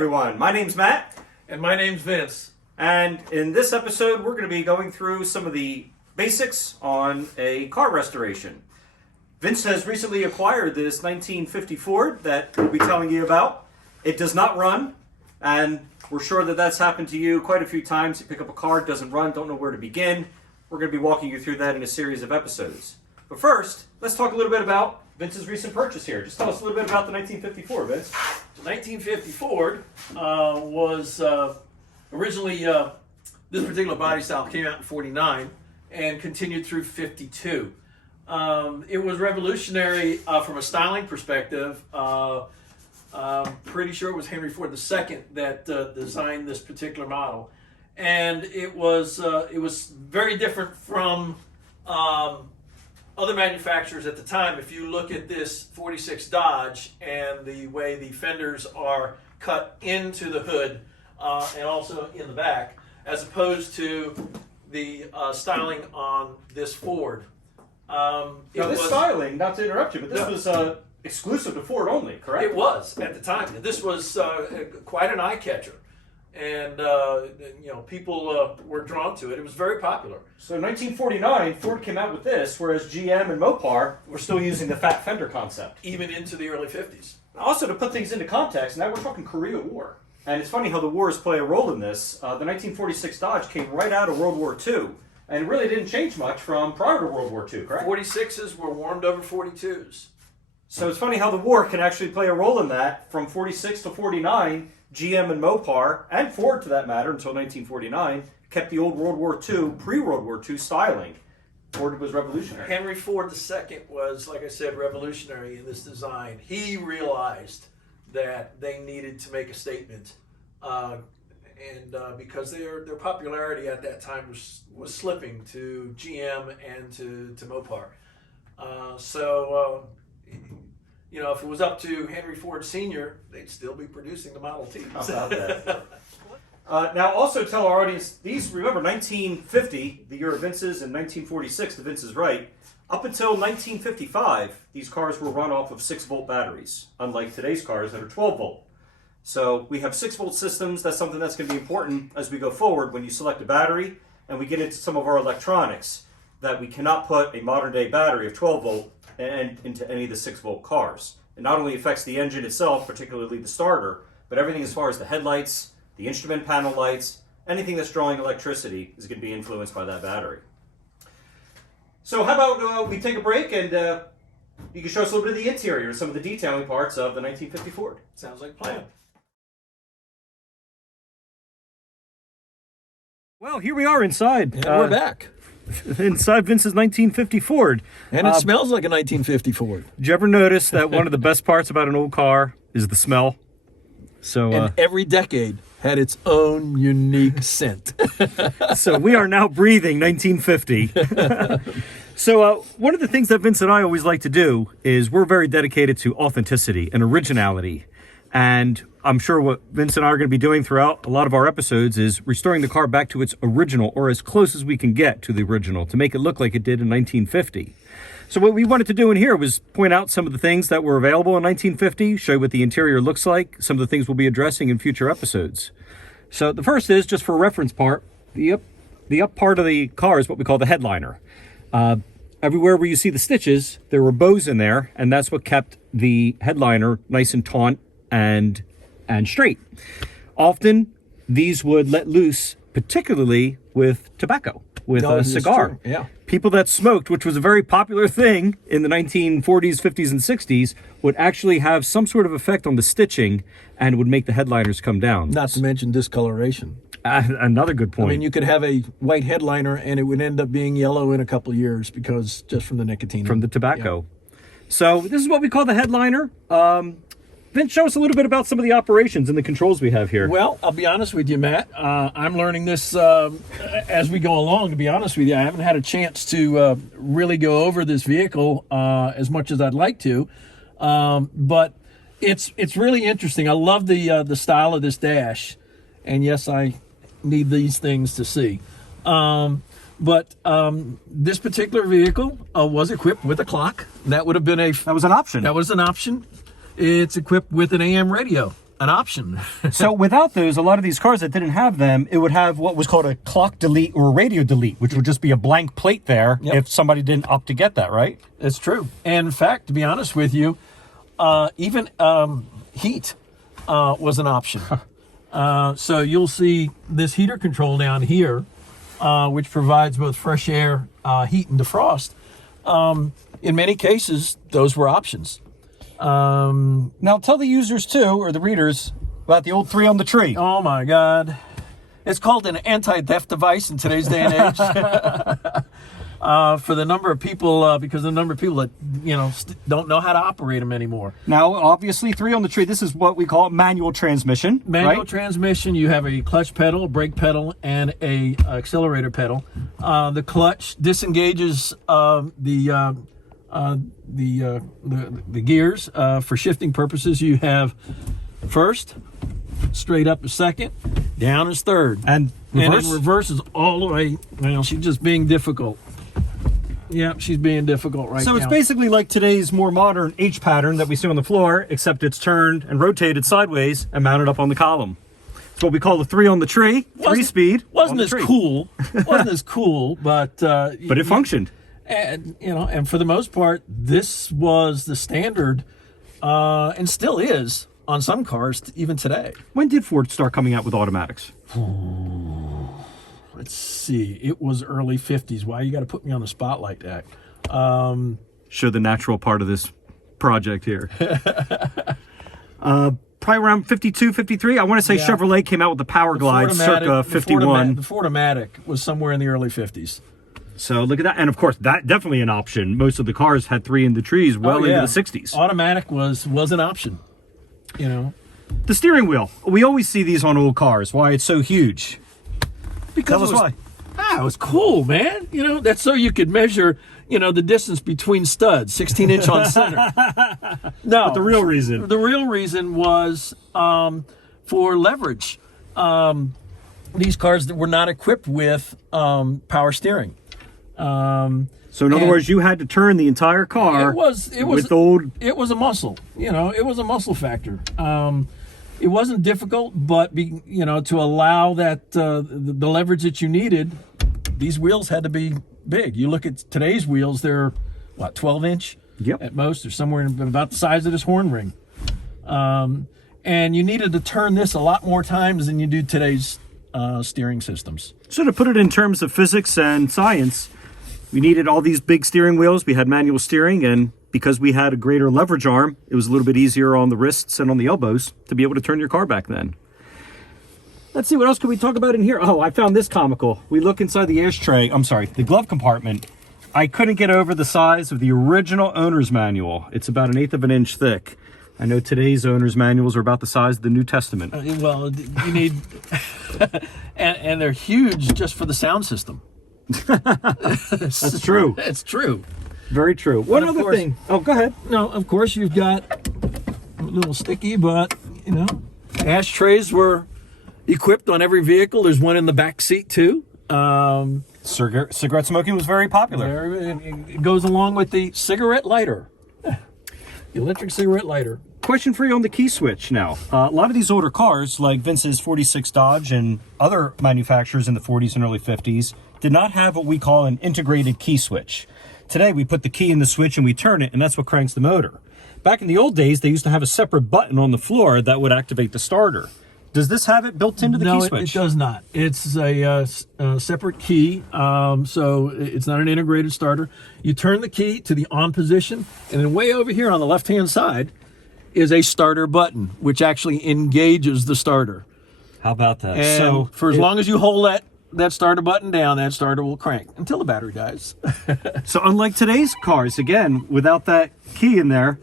everyone. My name's Matt. And my name's Vince. And in this episode, we're going to be going through some of the basics on a car restoration. Vince has recently acquired this 1950 Ford that we'll be telling you about. It does not run, and we're sure that that's happened to you quite a few times. You pick up a car, it doesn't run, don't know where to begin. We're going to be walking you through that in a series of episodes. But first, let's talk a little bit about Vince's recent purchase here. Just tell us a little bit about the 1954, Vince. The 1950 Ford was originally, this particular body style came out in 49 and continued through 52. It was revolutionary from a styling perspective. I'm pretty sure it was Henry Ford II that designed this particular model. And it was very different from other manufacturers at the time. If you look at this 46 Dodge and the way the fenders are cut into the hood and also in the back, as opposed to the styling on this Ford. Styling, not to interrupt you, but this was exclusive to Ford only, correct? It was at the time. This was quite an eye catcher. And people were drawn to it. It was very popular. So in 1949, Ford came out with this, whereas GM and Mopar were still using the fat fender concept. Even into the early 50s. Also, to put things into context, now we're talking Korea War. And it's funny how the wars play a role in this. The 1946 Dodge came right out of World War II, and really didn't change much from prior to World War II, correct? 46s were warmed over 42s. So it's funny how the war can actually play a role in that. From 46 to 49, GM and Mopar, and Ford to that matter, until 1949, kept the old World War II, pre-World War II styling. Ford was revolutionary. Henry Ford II was, like I said, revolutionary in this design. He realized that they needed to make a statement, because their popularity at that time was slipping to GM and to Mopar. If it was up to Henry Ford Sr., they'd still be producing the Model Ts. How about that? Now, also tell our audience, remember, 1950, the year of Vince's, and 1946, the Vince is right. Up until 1955, these cars were run off of 6-volt batteries, unlike today's cars that are 12-volt. So we have 6-volt systems. That's something that's going to be important as we go forward when you select a battery, and we get into some of our electronics, that we cannot put a modern-day battery of 12-volt and into any of the 6-volt cars. It not only affects the engine itself, particularly the starter, but everything as far as the headlights, the instrument panel lights, anything that's drawing electricity is going to be influenced by that battery. So how about we take a break and you can show us a little bit of the interior, some of the detailing parts of the 1950 Ford. Sounds like a plan. Well, here we are inside. And we're back. Inside Vince's 1950 Ford. And it smells like a 1950 Ford. Did you ever notice that one of the best parts about an old car is the smell? So, and every decade had its own unique scent. So we are now breathing 1950. So one of the things that Vince and I always like to do is we're very dedicated to authenticity and originality. And I'm sure what Vince and I are going to be doing throughout a lot of our episodes is restoring the car back to its original, or as close as we can get to the original, to make it look like it did in 1950. So what we wanted to do in here was point out some of the things that were available in 1950, show you what the interior looks like, some of the things we'll be addressing in future episodes. So the first is, just for a reference part, the up part of the car is what we call the headliner. Everywhere where you see the stitches, there were bows in there, and that's what kept the headliner nice and taut and straight. Often, these would let loose, particularly with tobacco, with a cigar. Yeah. People that smoked, which was a very popular thing in the 1940s, 50s, and 60s, would actually have some sort of effect on the stitching and would make the headliners come down. Not to mention discoloration. Another good point. I mean, you could have a white headliner and it would end up being yellow in a couple of years because just from the nicotine. From the tobacco. Yeah. So this is what we call the headliner. Vince, show us a little bit about some of the operations and the controls we have here. Well, I'll be honest with you, Matt. I'm learning this as we go along, to be honest with you. I haven't had a chance to really go over this vehicle as much as I'd like to. But it's really interesting. I love the style of this dash. And yes, I need these things to see. But this particular vehicle was equipped with a clock. That would have been that was an option. That was an option. It's equipped with an AM radio. an option. So without those, a lot of these cars that didn't have them, it would have what was called a clock delete or a radio delete, which would just be a blank plate there if somebody didn't opt to get that, right? It's true. And in fact, to be honest with you, even heat was an option. So you'll see this heater control down here, which provides both fresh air, heat, and defrost. In many cases, those were options. Now tell the users too, or the readers, about the old 3 on the tree. Oh my God. It's called an anti-theft device in today's day and age. For the number of people, because the number of people that, don't know how to operate them anymore. Now, obviously, 3 on the tree, this is what we call manual transmission. Manual transmission, you have a clutch pedal, a brake pedal, and a accelerator pedal. The clutch disengages the gears for shifting purposes. You have first, straight up is second, down is third, And reverse? then reverse is all the way. Well, she's just being difficult. Yeah, she's being difficult right now. So it's basically like today's more modern H pattern that we see on the floor, except it's turned and rotated sideways and mounted up on the column. It's what we call the 3 on the tree, 3-speed. Wasn't as cool. Wasn't as cool, but it functioned. And and for the most part, this was the standard, and still is on some cars even today. When did Ford start coming out with automatics? Let's see. It was early 50s. Why you got to put me on the spot like that? Show the natural part of this project here. Probably around 52, 53. I want to say Chevrolet came out with the Power Glide circa 51. The Ford-O-Matic was somewhere in the early 50s. So look at that. And of course, that definitely an option. Most of the cars had 3 in the trees into the 60s. Automatic was an option. The steering wheel. We always see these on old cars. Why it's so huge. Because why. It was cool, man. That's so you could measure, the distance between studs, 16-inch on center. No. But the real reason. The real reason was for leverage. These cars that were not equipped with power steering. So in other words, you had to turn the entire car. It was It was a muscle. It was a muscle factor. It wasn't difficult, but to allow that the leverage that you needed, these wheels had to be big. You look at today's wheels; they're 12-inch at most, or somewhere about the size of this horn ring. And you needed to turn this a lot more times than you do today's steering systems. So to put it in terms of physics and science, we needed all these big steering wheels. We had manual steering, and because we had a greater leverage arm, it was a little bit easier on the wrists and on the elbows to be able to turn your car back then. Let's see, what else can we talk about in here? Oh, I found this comical. We look inside the the glove compartment. I couldn't get over the size of the original owner's manual. It's about 1/8 of an inch thick. I know today's owner's manuals are about the size of the New Testament. Well, you need, and they're huge just for the sound system. That's true. It's true. Very true. One other thing. Oh, go ahead. No, of course you've got a little sticky, but ashtrays were equipped on every vehicle. There's one in the back seat too. Cigarette smoking was very popular. It goes along with the cigarette lighter, the electric cigarette lighter. Question for you on the key switch now. A lot of these older cars, like Vince's 46 Dodge and other manufacturers in the 40s and early 50s, did not have what we call an integrated key switch. Today, we put the key in the switch and we turn it, and that's what cranks the motor. Back in the old days, they used to have a separate button on the floor that would activate the starter. Does this have it built into the key switch? No, it does not. It's a separate key, so it's not an integrated starter. You turn the key to the on position, and then way over here on the left-hand side is a starter button, which actually engages the starter. How about that? And so for as long as you hold that starter button down, that starter will crank until the battery dies. So unlike today's cars, again, without that key in there,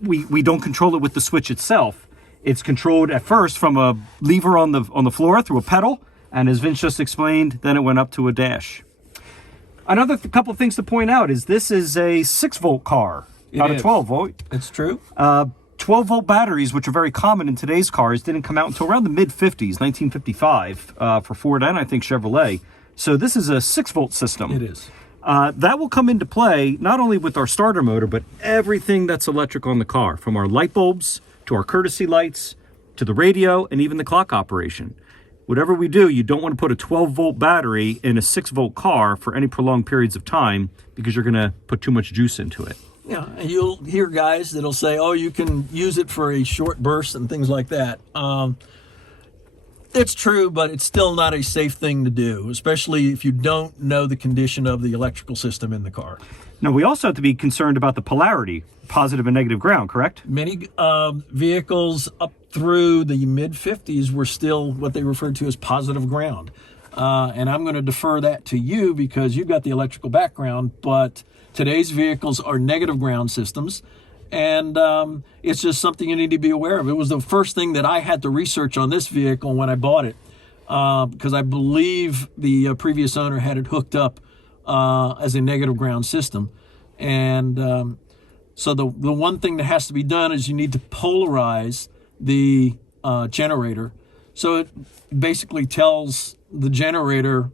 we don't control it with the switch itself. It's controlled at first from a lever on the floor through a pedal, and as Vince just explained, then it went up to a dash. Another couple of things to point out is this is a 6-volt car, not a 12-volt. It's true. 12-volt batteries, which are very common in today's cars, didn't come out until around the mid-50s, 1955, for Ford and I think Chevrolet. So this is a 6-volt system. It is. That will come into play not only with our starter motor, but everything that's electric on the car, from our light bulbs to our courtesy lights, to the radio, and even the clock operation. Whatever we do, you don't want to put a 12-volt battery in a 6-volt car for any prolonged periods of time because you're going to put too much juice into it. Yeah, and you'll hear guys that'll say, oh, you can use it for a short burst and things like that. It's true, but it's still not a safe thing to do, especially if you don't know the condition of the electrical system in the car. Now, we also have to be concerned about the polarity, positive and negative ground, correct? Many vehicles up through the mid-50s were still what they referred to as positive ground. And I'm going to defer that to you because you've got the electrical background, but today's vehicles are negative ground systems. And it's just something you need to be aware of. It was the first thing that I had to research on this vehicle when I bought it, because I believe the previous owner had it hooked up as a negative ground system. And so the one thing that has to be done is you need to polarize the generator. So it basically tells the generator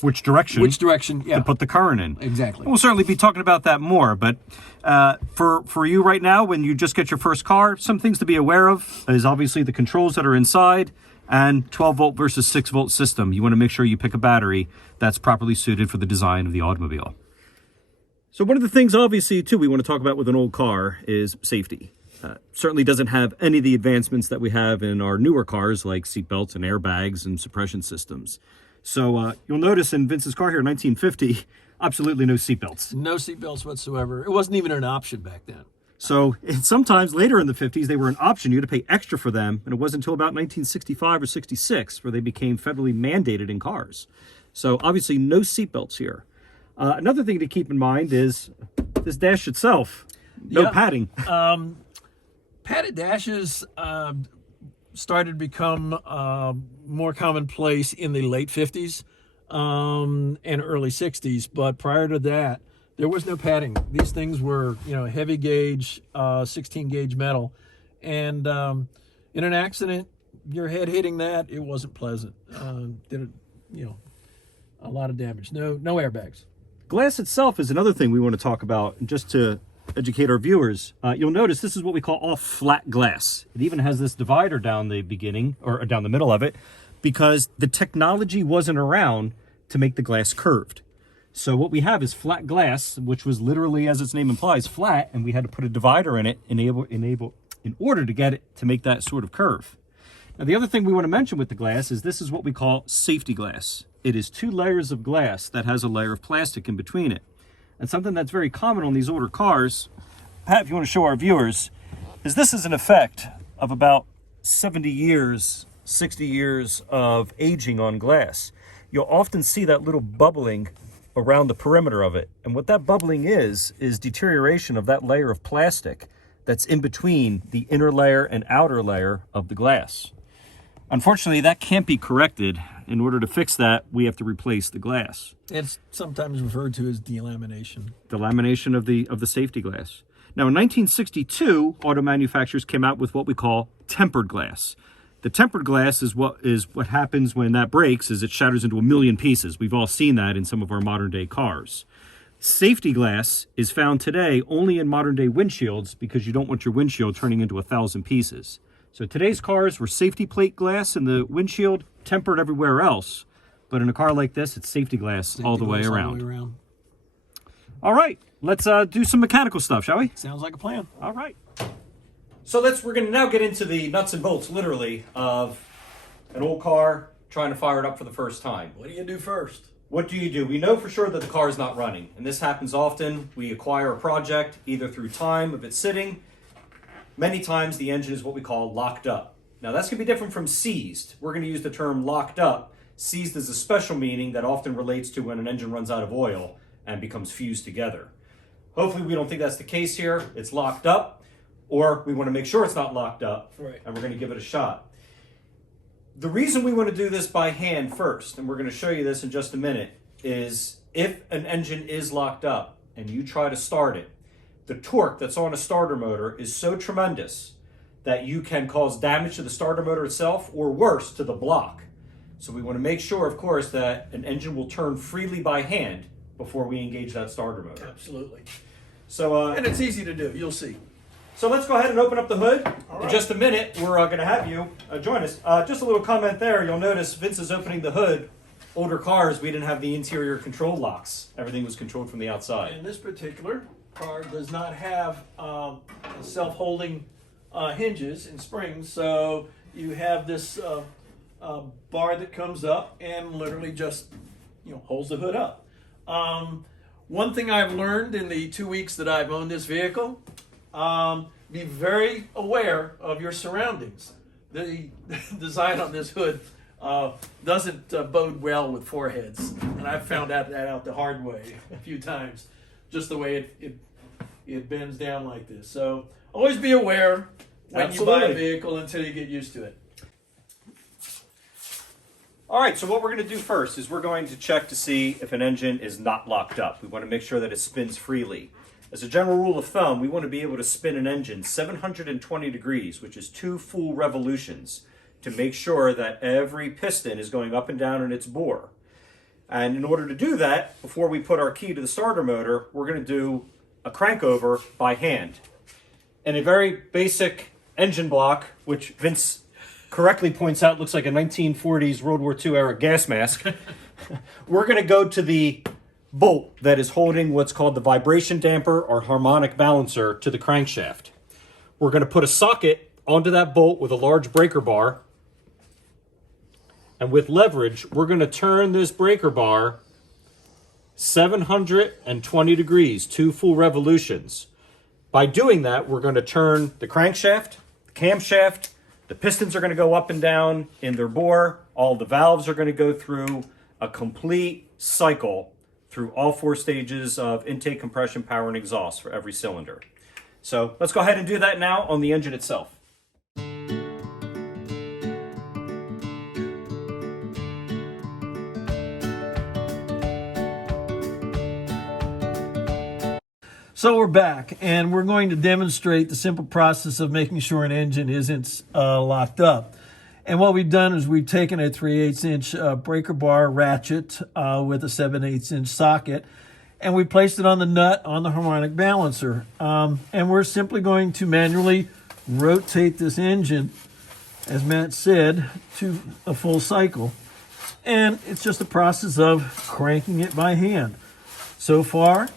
Which direction yeah. to put the current in. Exactly. We'll certainly be talking about that more, but for you right now, when you just get your first car, some things to be aware of is obviously the controls that are inside and 12-volt versus 6-volt system. You want to make sure you pick a battery that's properly suited for the design of the automobile. So one of the things, obviously, too, we want to talk about with an old car is safety. Certainly doesn't have any of the advancements that we have in our newer cars, like seatbelts and airbags and suppression systems. So you'll notice in Vince's car here, 1950, absolutely no seatbelts. No seatbelts whatsoever. It wasn't even an option back then. So sometimes later in the 50s, they were an option. You had to pay extra for them. And it wasn't until about 1965 or 66 where they became federally mandated in cars. So obviously no seatbelts here. Another thing to keep in mind is this dash itself. No padding. Padded dashes started to become more commonplace in the late 50s and early 60s. But prior to that, there was no padding. These things were, heavy gauge, 16 gauge metal. And in an accident, your head hitting that, it wasn't pleasant. Did a lot of damage. No airbags. Glass itself is another thing we want to talk about, just to educate our viewers. You'll notice this is what we call all flat glass. It even has this divider down the beginning, or down the middle of it, because the technology wasn't around to make the glass curved. So what we have is flat glass, which was literally, as its name implies, flat, and we had to put a divider in it in order to get it to make that sort of curve. Now, the other thing we want to mention with the glass is this is what we call safety glass. It is 2 layers of glass that has a layer of plastic in between it. And something that's very common on these older cars, Pat, if you want to show our viewers, is this is an effect of about 70 years, 60 years of aging on glass. You'll often see that little bubbling around the perimeter of it. And what that bubbling is deterioration of that layer of plastic that's in between the inner layer and outer layer of the glass. Unfortunately, that can't be corrected. In order to fix that, we have to replace the glass. It's sometimes referred to as delamination. The lamination of the safety glass. Now, in 1962, auto manufacturers came out with what we call tempered glass. The tempered glass is what happens when that breaks, is it shatters into a million pieces. We've all seen that in some of our modern day cars. Safety glass is found today only in modern day windshields because you don't want your windshield turning into 1,000 pieces. So today's cars were safety plate glass in the windshield, tempered everywhere else. But in a car like this, it's safety glass all the way around. All right, let's do some mechanical stuff, shall we? Sounds like a plan. All right. So we're going to now get into the nuts and bolts, literally, of an old car trying to fire it up for the first time. What do you do first? What do you do? We know for sure that the car is not running, and this happens often. We acquire a project either through time of it sitting. Many times the engine is what we call locked up. Now that's going to be different from seized. We're going to use the term locked up. Seized is a special meaning that often relates to when an engine runs out of oil and becomes fused together. Hopefully we don't think that's the case here. It's locked up, or we want to make sure it's not locked up, right, and we're going to give it a shot. The reason we want to do this by hand first, and we're going to show you this in just a minute, is if an engine is locked up and you try to start it, the torque that's on a starter motor is so tremendous that you can cause damage to the starter motor itself, or worse, to the block. So we want to make sure, of course, that an engine will turn freely by hand before we engage that starter motor. Absolutely. So, and it's easy to do, you'll see. So let's go ahead and open up the hood. In just a minute, we're going to have you join us. Just a little comment there. You'll notice Vince is opening the hood. Older cars, we didn't have the interior control locks. Everything was controlled from the outside. And this particular car does not have self-holding hinges and springs, so you have this bar that comes up and literally just holds the hood up. One thing I've learned in the 2 weeks that I've owned this vehicle, be very aware of your surroundings. The design on this hood doesn't bode well with foreheads, and I've found that out the hard way a few times, just the way it bends down like this. So always be aware when you buy a vehicle until you get used to it. All right, so what we're going to do first is we're going to check to see if an engine is not locked up. We want to make sure that it spins freely. As a general rule of thumb, we want to be able to spin an engine 720 degrees, which is 2 full revolutions, to make sure that every piston is going up and down in its bore. And in order to do that, before we put our key to the starter motor, we're going to do a crank over by hand. And a very basic engine block, which Vince correctly points out looks like a 1940s World War II era gas mask, we're going to go to the bolt that is holding what's called the vibration damper or harmonic balancer to the crankshaft. We're going to put a socket onto that bolt with a large breaker bar, and with leverage we're going to turn this breaker bar 720 degrees, 2 full revolutions. By doing that, we're going to turn the crankshaft, the camshaft, the pistons are going to go up and down in their bore, all the valves are going to go through a complete cycle through all 4 stages of intake, compression, power, and exhaust for every cylinder. So let's go ahead and do that now on the engine itself. So we're back, and we're going to demonstrate the simple process of making sure an engine isn't locked up. And what we've done is we've taken a 3/8 inch breaker bar ratchet with a 7/8 inch socket, and we placed it on the nut on the harmonic balancer. And we're simply going to manually rotate this engine, as Matt said, to a full cycle. And it's just a process of cranking it by hand. So far,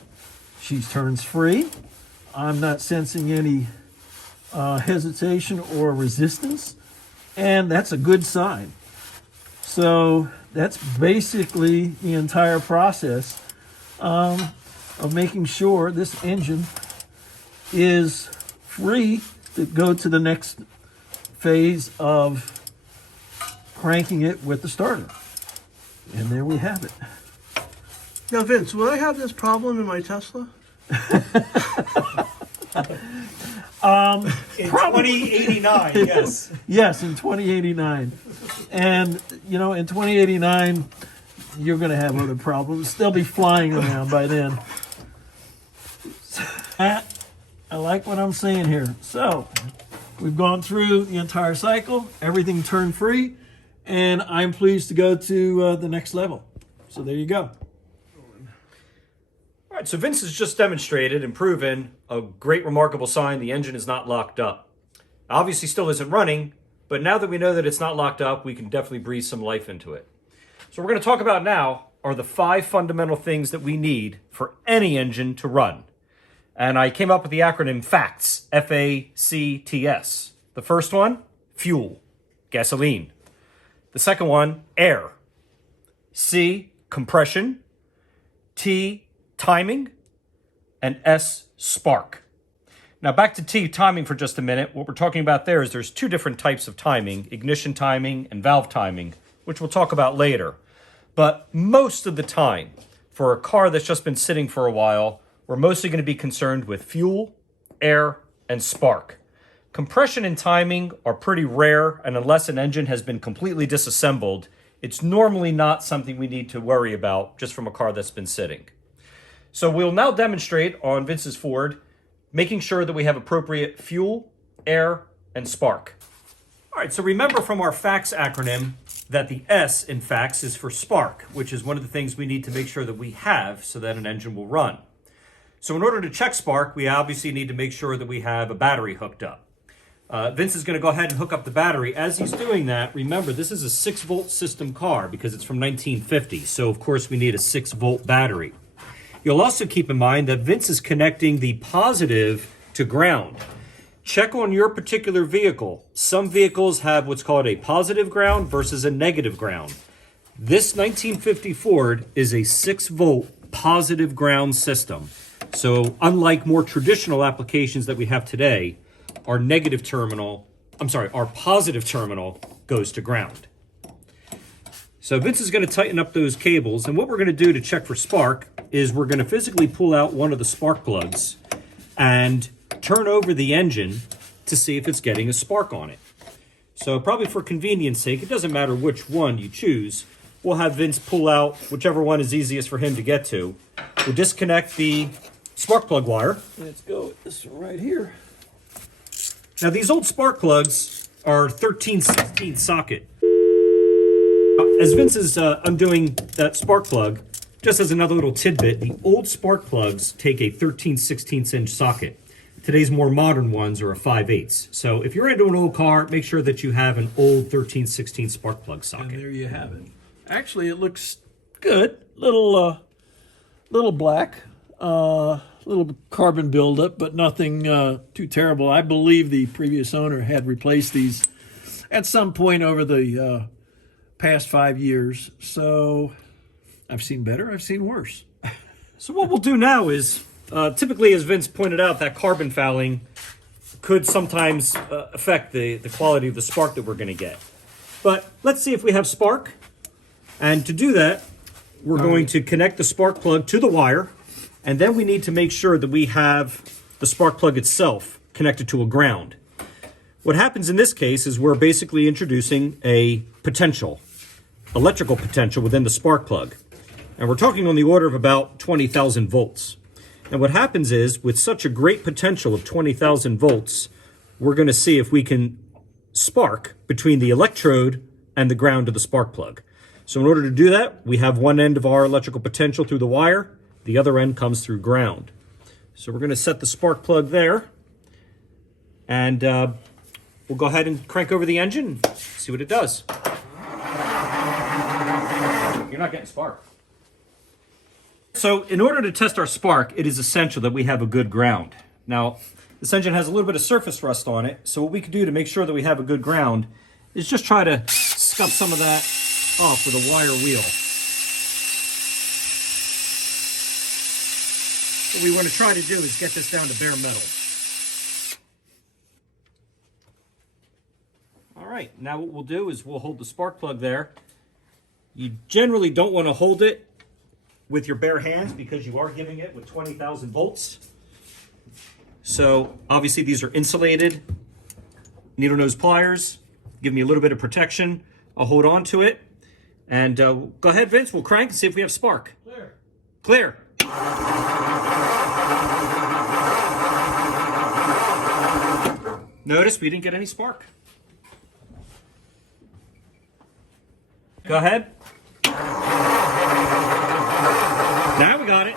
she turns free. I'm not sensing any hesitation or resistance, and that's a good sign. So that's basically the entire process of making sure this engine is free to go to the next phase of cranking it with the starter. And there we have it. Now, Vince, will I have this problem in my Tesla? In 2089, yes. Yes, in 2089. And, in 2089, you're going to have other problems. They'll be flying around by then. I like what I'm seeing here. So, we've gone through the entire cycle. Everything turned free. And I'm pleased to go to the next level. So, there you go. All right, so Vince has just demonstrated and proven a great, remarkable sign the engine is not locked up. Obviously still isn't running, but now that we know that it's not locked up, we can definitely breathe some life into it. So what we're going to talk about now are the 5 fundamental things that we need for any engine to run. And I came up with the acronym FACTS, F-A-C-T-S. The first one, fuel, gasoline. The second one, air. C, compression. T, timing, and S, spark. Now back to T, timing for just a minute. What we're talking about there is there's 2 different types of timing, ignition timing and valve timing, which we'll talk about later. But most of the time, for a car that's just been sitting for a while, we're mostly going to be concerned with fuel, air, and spark. Compression and timing are pretty rare, and unless an engine has been completely disassembled, it's normally not something we need to worry about just from a car that's been sitting. So we'll now demonstrate on Vince's Ford, making sure that we have appropriate fuel, air, and spark. All right, so remember from our FACTS acronym that the S in FACTS is for spark, which is one of the things we need to make sure that we have so that an engine will run. So in order to check spark, we obviously need to make sure that we have a battery hooked up. Vince is going to go ahead and hook up the battery. As he's doing that, remember, this is a 6-volt system car because it's from 1950. So, of course, we need a 6-volt battery. You'll also keep in mind that Vince is connecting the positive to ground. Check on your particular vehicle. Some vehicles have what's called a positive ground versus a negative ground. This 1950 Ford is a 6-volt positive ground system. So, unlike more traditional applications that we have today, our positive terminal goes to ground. So Vince is going to tighten up those cables, and what we're going to do to check for spark is we're going to physically pull out one of the spark plugs and turn over the engine to see if it's getting a spark on it. So probably for convenience sake, it doesn't matter which one you choose. We'll have Vince pull out whichever one is easiest for him to get to. We'll disconnect the spark plug wire. Let's go with this one right here. Now, these old spark plugs are 13/16 socket. As Vince is undoing that spark plug, just as another little tidbit, the old spark plugs take a 13/16 inch socket. Today's more modern ones are a 5/8. So if you're into an old car, make sure that you have an old 13/16 spark plug socket. And there you have it. Actually, it looks good. Little black. Little carbon buildup, but nothing too terrible. I believe the previous owner had replaced these at some point over the past 5 years. So I've seen better, I've seen worse. So what we'll do now is, typically as Vince pointed out, that carbon fouling could sometimes affect the quality of the spark that we're going to get. But let's see if we have spark. And to do that, we're going to connect the spark plug to the wire. And then we need to make sure that we have the spark plug itself connected to a ground. What happens in this case is we're basically introducing a potential, electrical potential within the spark plug. And we're talking on the order of about 20,000 volts. And what happens is, with such a great potential of 20,000 volts, we're going to see if we can spark between the electrode and the ground of the spark plug. So in order to do that, we have one end of our electrical potential through the wire. The other end comes through ground. So we're going to set the spark plug there. And we'll go ahead and crank over the engine and see what it does. You're not getting spark. So in order to test our spark, it is essential that we have a good ground. Now, this engine has a little bit of surface rust on it. So what we can do to make sure that we have a good ground is just try to scuff some of that off with a wire wheel. What we want to try to do is get this down to bare metal. All right, now what we'll do is we'll hold the spark plug there. You generally don't want to hold it with your bare hands because you are giving it with 20,000 volts. So obviously these are insulated needle nose pliers. Give me a little bit of protection. I'll hold on to it. And go ahead, Vince, we'll crank and see if we have spark. Clear. Clear. Notice we didn't get any spark. Go ahead. Now we got it.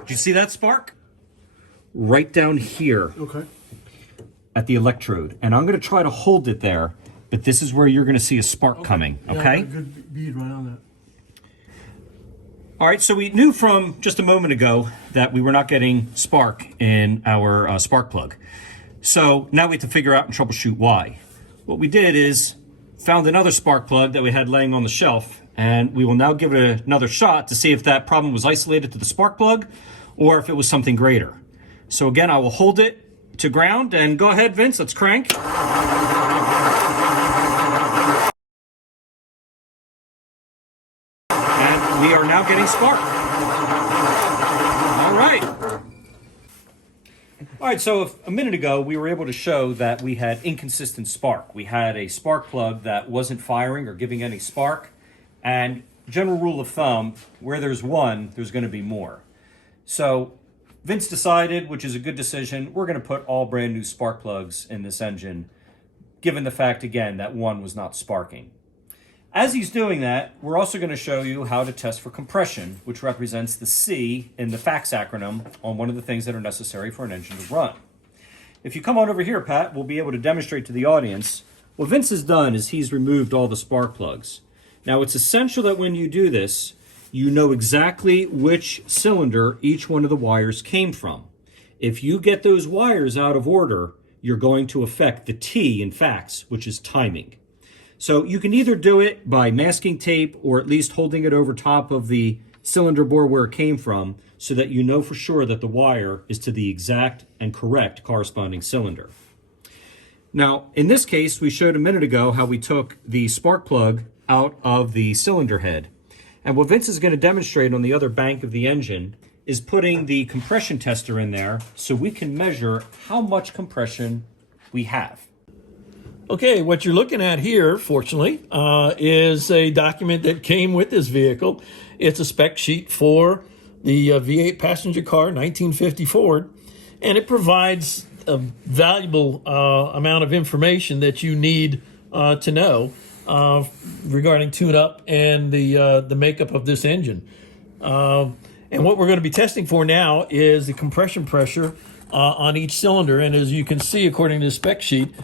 Did you see that spark? Right down here. Okay. At the electrode. And I'm going to try to hold it there, but this is where you're going to see a spark coming, Yeah, okay? a good bead right on that. All right, so we knew from just a moment ago that we were not getting spark in our spark plug. So now we have to figure out and troubleshoot why. What we did is found another spark plug that we had laying on the shelf, and we will now give it another shot to see if that problem was isolated to the spark plug or if it was something greater. So again, I will hold it to ground, and go ahead, Vince, let's crank. And we are now getting spark. All right. All right, so a minute ago, we were able to show that we had inconsistent spark. We had a spark plug that wasn't firing or giving any spark. And general rule of thumb, where there's one, there's going to be more. So Vince decided, which is a good decision, we're going to put all brand new spark plugs in this engine, given the fact, again, that one was not sparking. As he's doing that, we're also going to show you how to test for compression, which represents the C in the FACS acronym on one of the things that are necessary for an engine to run. If you come on over here, Pat, we'll be able to demonstrate to the audience. What Vince has done is he's removed all the spark plugs. Now, it's essential that when you do this, you know exactly which cylinder each one of the wires came from. If you get those wires out of order, you're going to affect the T in FACS, which is timing. So you can either do it by masking tape or at least holding it over top of the cylinder bore where it came from so that you know for sure that the wire is to the exact and correct corresponding cylinder. Now, in this case, we showed a minute ago how we took the spark plug out of the cylinder head. And what Vince is going to demonstrate on the other bank of the engine is putting the compression tester in there so we can measure how much compression we have. Okay, what you're looking at here, fortunately, is a document that came with this vehicle. It's a spec sheet for the V8 passenger car, 1950 Ford, and it provides a valuable amount of information that you need to know regarding tune-up and the makeup of this engine. And what we're going to be testing for now is the compression pressure on each cylinder. And as you can see, according to the spec sheet,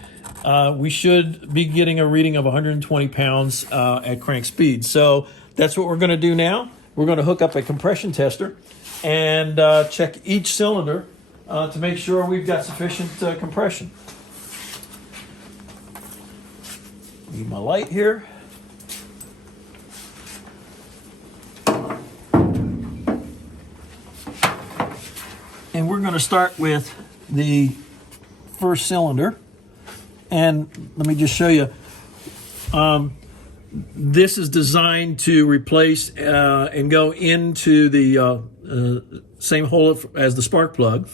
we should be getting a reading of 120 pounds at crank speed. So that's what we're going to do now. We're going to hook up a compression tester and check each cylinder to make sure we've got sufficient compression. Need my light here. And we're going to start with the first cylinder. And let me just show you. This is designed to replace and go into the same hole as the spark plug.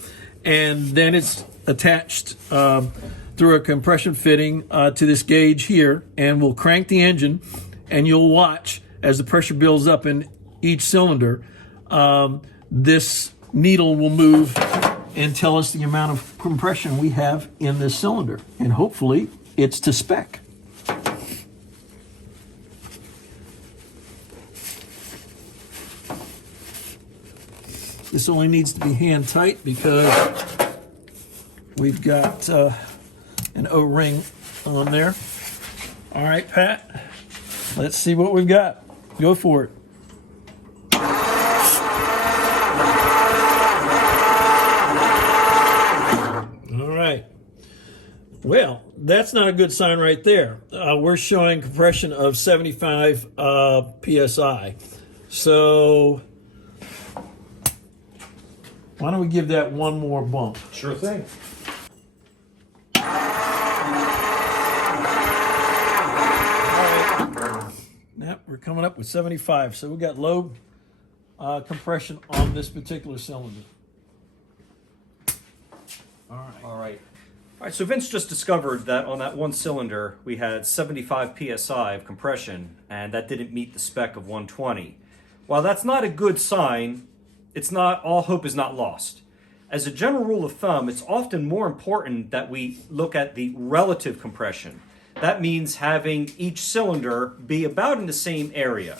And then it's attached through a compression fitting to this gauge here. And we'll crank the engine, and you'll watch as the pressure builds up in each cylinder. This needle will move and tell us the amount of compression we have in this cylinder. And hopefully it's to spec. This only needs to be hand tight because we've got an O-ring on there. All right, Pat, let's see what we've got. Go for it. Well, that's not a good sign right there. We're showing compression of 75 PSI. So why don't we give that one more bump? Sure thing. All right. Yep, we're coming up with 75. So we got low compression on this particular cylinder. All right. All right, so Vince just discovered that on that one cylinder, we had 75 PSI of compression, and that didn't meet the spec of 120. While that's not a good sign, all hope is not lost. As a general rule of thumb, it's often more important that we look at the relative compression. That means having each cylinder be about in the same area.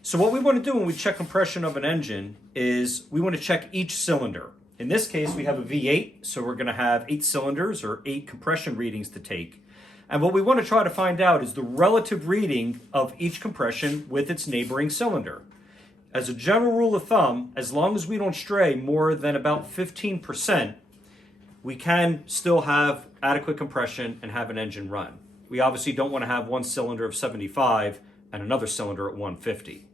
So what we want to do when we check compression of an engine is we want to check each cylinder. In this case, we have a V8, so we're going to have 8 cylinders or 8 compression readings to take. And what we want to try to find out is the relative reading of each compression with its neighboring cylinder. As a general rule of thumb, as long as we don't stray more than about 15%, we can still have adequate compression and have an engine run. We obviously don't want to have one cylinder of 75 and another cylinder at 150.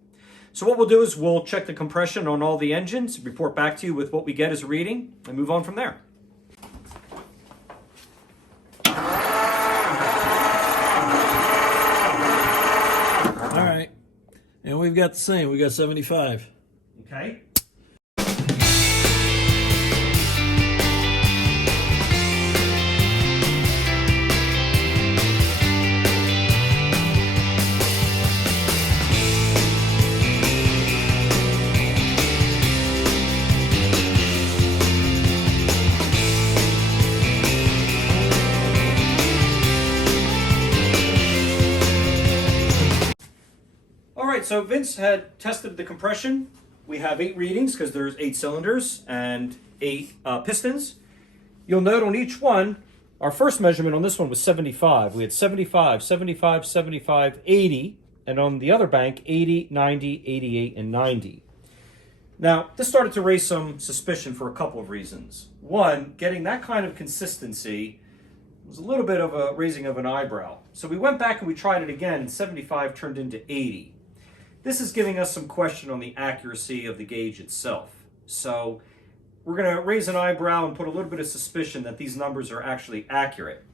So what we'll do is we'll check the compression on all the engines, report back to you with what we get as a reading, and move on from there. All right. And we've got the same. We got 75. Okay. right, so Vince had tested the compression. We have 8 readings because there's 8 cylinders and 8 pistons. You'll note on each one, our first measurement on this one was 75. We had 75, 75, 75, 80, and on the other bank, 80, 90, 88, and 90. Now, this started to raise some suspicion for a couple of reasons. One, getting that kind of consistency was a little bit of a raising of an eyebrow. So we went back and we tried it again, and 75 turned into 80. This is giving us some question on the accuracy of the gauge itself. So we're going to raise an eyebrow and put a little bit of suspicion that these numbers are actually accurate.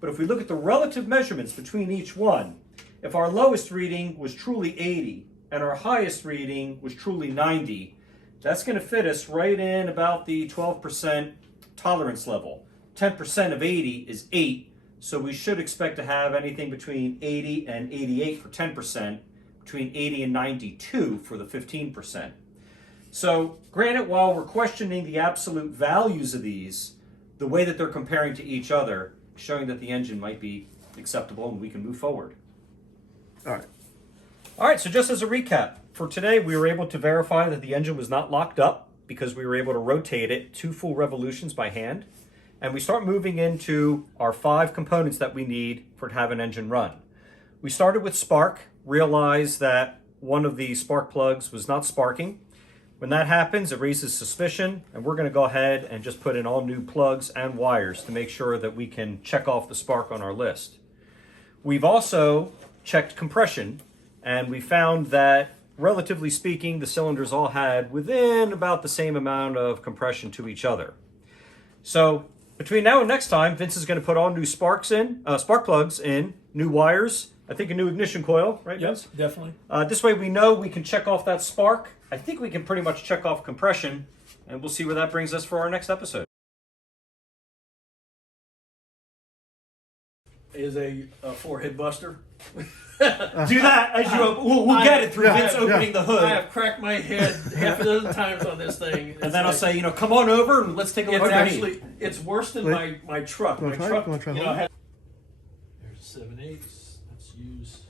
But if we look at the relative measurements between each one, if our lowest reading was truly 80 and our highest reading was truly 90, that's going to fit us right in about the 12% tolerance level. 10% of 80 is 8, so we should expect to have anything between 80 and 88 for 10%, between 80 and 92 for the 15%. So, granted, while we're questioning the absolute values of these, the way that they're comparing to each other, showing that the engine might be acceptable and we can move forward. All right. All right, so just as a recap, for today we were able to verify that the engine was not locked up because we were able to rotate it 2 full revolutions by hand. And we start moving into our 5 components that we need for to have an engine run. We started with spark, realized that one of the spark plugs was not sparking. When that happens, it raises suspicion, and we're going to go ahead and just put in all new plugs and wires to make sure that we can check off the spark on our list. We've also checked compression, and we found that, relatively speaking, the cylinders all had within about the same amount of compression to each other. So between now and next time, Vince is going to put all new spark plugs in, new wires, I think a new ignition coil, right, Vince? Yes, definitely. This way we know we can check off that spark. I think we can pretty much check off compression, and we'll see where that brings us for our next episode. Is a forehead buster. Do that as you we'll get it through Vince opening the hood. I have cracked my head half a dozen times on this thing. And then I'll say, come on over and let's take a look It's underneath. actually, it's worse than Wait. my truck. You My wanna try it? truck, You wanna try you it? know, had There's a 7/8. Let's use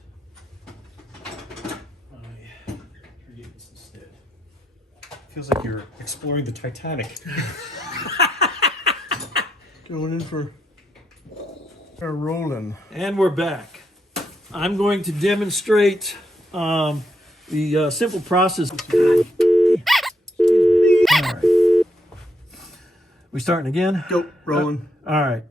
my reagents instead. Feels like you're exploring the Titanic. Going in for rolling. And we're back. I'm going to demonstrate the simple process. All right. We starting again? Go, rolling. All right.